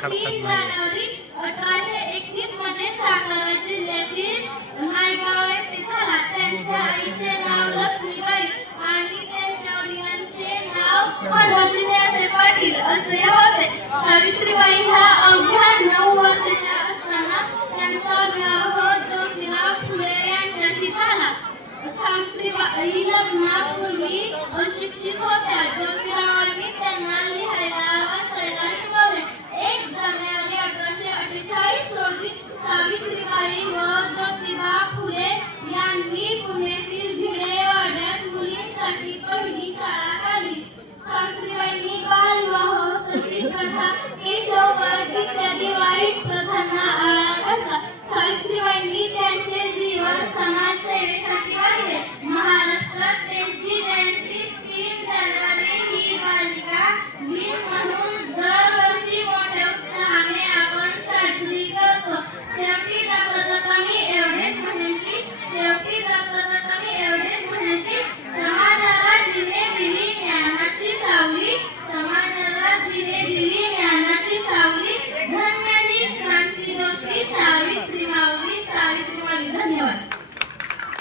काढतात नाही अठराशे एकवीसमध्ये सातारा नायगाव येथे झाला पाटील असे होते. सावित्रीबाई ह्या अवघ्या नऊ वर्षाच्या असताना त्यांचा विवाह ज्योतिराव फुले यांच्याशी झाला. Savitribai लग्नापूर्वी Okay, so what is the divide pratana?